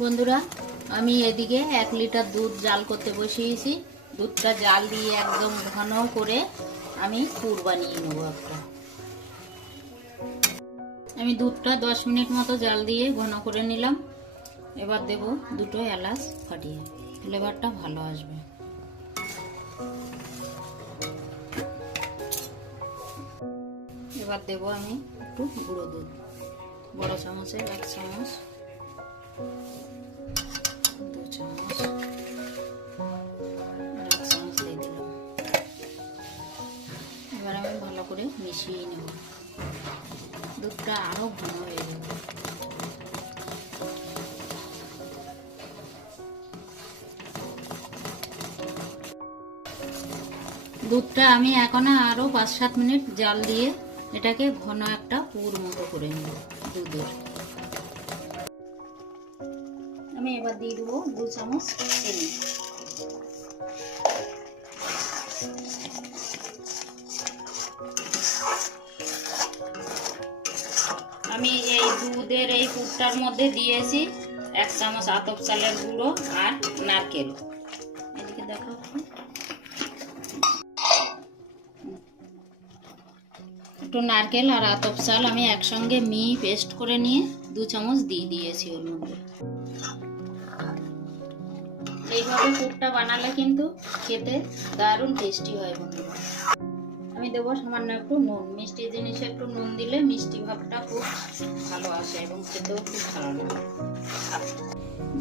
বন্ধুরা, আমি এদিকে 1 লিটার দুধ জাল করতে বসিয়েছি। দুধটা জাল দিয়ে একদম ঘন করে আমি পুর বানিয়ে নেব একটা। আমি দুধটা 10 মিনিট মতো জাল দিয়ে ঘন করে নিলাম। এবার দেব 2টো এলাচ ফাটিয়ে, ফ্লেভারটা ভালো আসবে। এবার দেব আমি একটু গুঁড়ো দুধ, বড় চামচের 1 চামচ, 2 চামচ, 1 চামচ দিয়ে দিলাম। এবার আমি ভালো করে মিশিয়ে নেব, দুধটা আরো ঘন হয়ে যাবে। দুধটা আমি এখন আরো 5-7 মিনিট জাল দিয়ে এটাকে ঘন একটা পুর মতো করে নেব দুধের। আমি এবার দিয়ে দেবো 2 চামচ চিনি। আমি এই দুধের এই পুরটার মধ্যে দিয়েছি 1 চামচ আতপ চালের গুঁড়ো আর নারকেল। এদিকে দেখো, একটু নারকেল আর আতপ চাল আমি একসঙ্গে পেস্ট করে নিয়ে 2 চামচ দিয়ে দিয়েছি ওর মধ্যে। এইভাবে পুরটা বানালে কিন্তু খেতে দারুণ টেস্টি হয় বন্ধুরা। আমি দেবো সামান্য একটু নুন। মিষ্টি জিনিসে একটু নুন দিলে মিষ্টি ভাবটা খুব ভালো আসে এবং খেতেও খুব ভালো লাগে।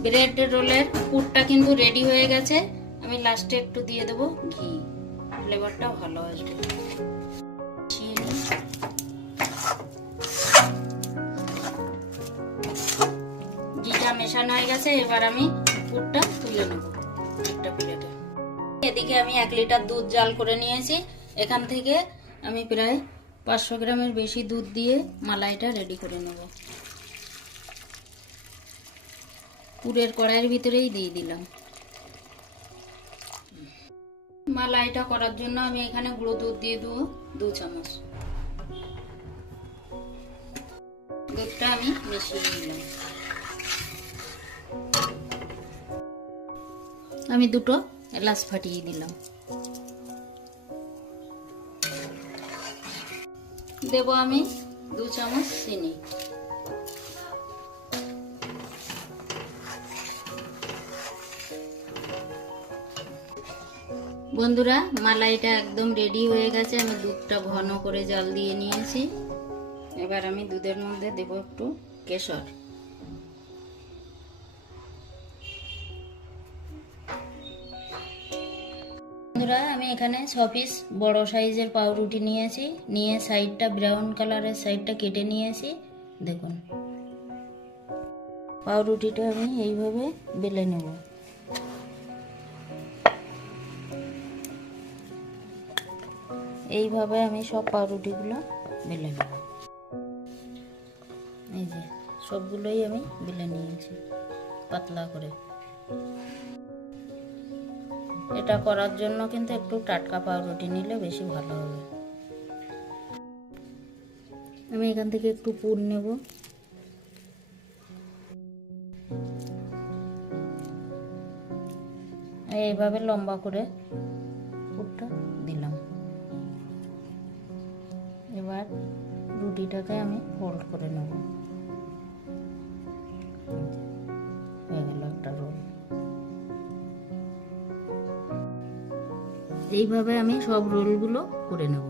ব্রেড রোলের পুরটা কিন্তু রেডি হয়ে গেছে। আমি লাস্টে একটু দিয়ে দেবো ঘি, ফ্লেভারটা ভালো আসবে। ঘিটা মেশানো হয়ে গেছে, এবার আমি পুরটা তুলে নেব একটা প্লেটে। এদিকে আমি 1 লিটার দুধ জাল করে নিয়েছি। এখান থেকে আমি প্রায় 500 গ্রামের বেশি দুধ দিয়ে মালাইটা রেডি করে নেব। পুরের কড়াইয়ের ভিতরেই দিয়ে দিলাম। মালাইটা করার জন্য আমি এখানে গুঁড়ো দুধ দিয়ে দেবো 2 চামচ। দুধটা আমি মিশিয়ে নিলাম। আমি 2টো এলাচ ফাটিয়ে দিলাম। দেব আমি 2 চামচ চিনি। বন্ধুরা, মালাইটা একদম রেডি হয়ে গেছে। আমি দুধটা ঘন করে জাল দিয়ে নিয়েছি। এবার আমি দুধের মধ্যে দেব একটু কেশর। বন্ধুরা, আমি এখানে 6 পিস বড় সাইজের পাউরুটি নিয়েছি, নিয়ে সাইডটা ব্রাউন কালারের সাইডটা কেটে নিয়েছি। দেখুন, পাউরুটিটা আমি এইভাবে বেলে নেব। এইভাবে আমি সব পাউরুটিগুলো বেলে নেব। এই যে সবগুলোই আমি বেলে নিয়েছি পাতলা করে। এটা করার জন্য কিন্তু একটু টাটকা পাউরুটি নিলে বেশি ভালো হবে। আমি এখান থেকে একটু পুর নেব। এইভাবে লম্বা করে পুরটা দিলাম। এবার রুটিটাকে আমি ফোল্ড করে নেব। হয়ে গেল একটা রোল। এইভাবে আমি সব রোলগুলো করে নেব।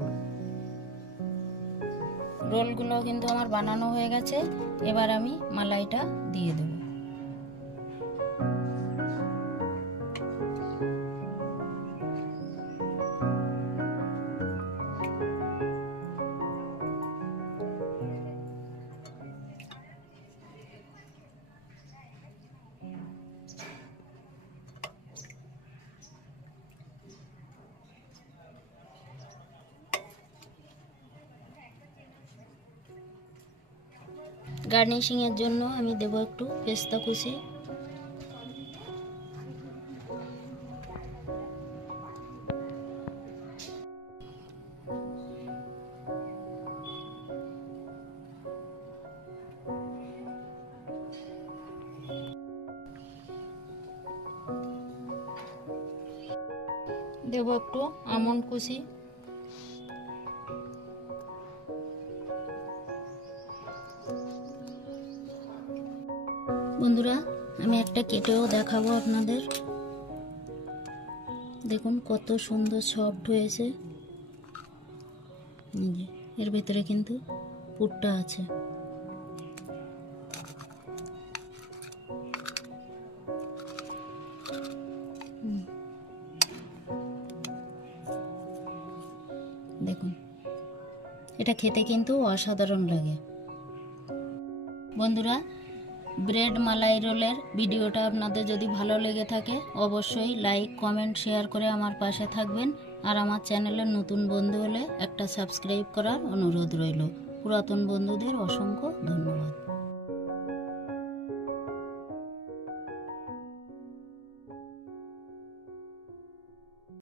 রোলগুলো কিন্তু আমার বানানো হয়ে গেছে। এবার আমি মালাইটা দিয়ে দেব। গার্নিশিং এর জন্য আমি দেব একটু পেস্তা কুচি। দেব একটু আমন্ড কুচি, বন্ধুরা আমি একটা কেটেও দেখাবো আপনাদের। দেখুন কত সুন্দর সফট হয়েছে, এর ভিতরে কিন্তু পুরটা আছে। দেখুন এটা খেতে কিন্তু অসাধারণ লাগে। বন্ধুরা ব্রেড মালাই রোলের ভিডিওটা আপনাদের যদি ভালো লেগে থাকে অবশ্যই লাইক কমেন্ট শেয়ার করে আমার পাশে থাকবেন। আর আমার চ্যানেলের নতুন বন্ধু হলে একটা সাবস্ক্রাইব করার অনুরোধ রইল। পুরাতন বন্ধুদের অসংখ্য ধন্যবাদ।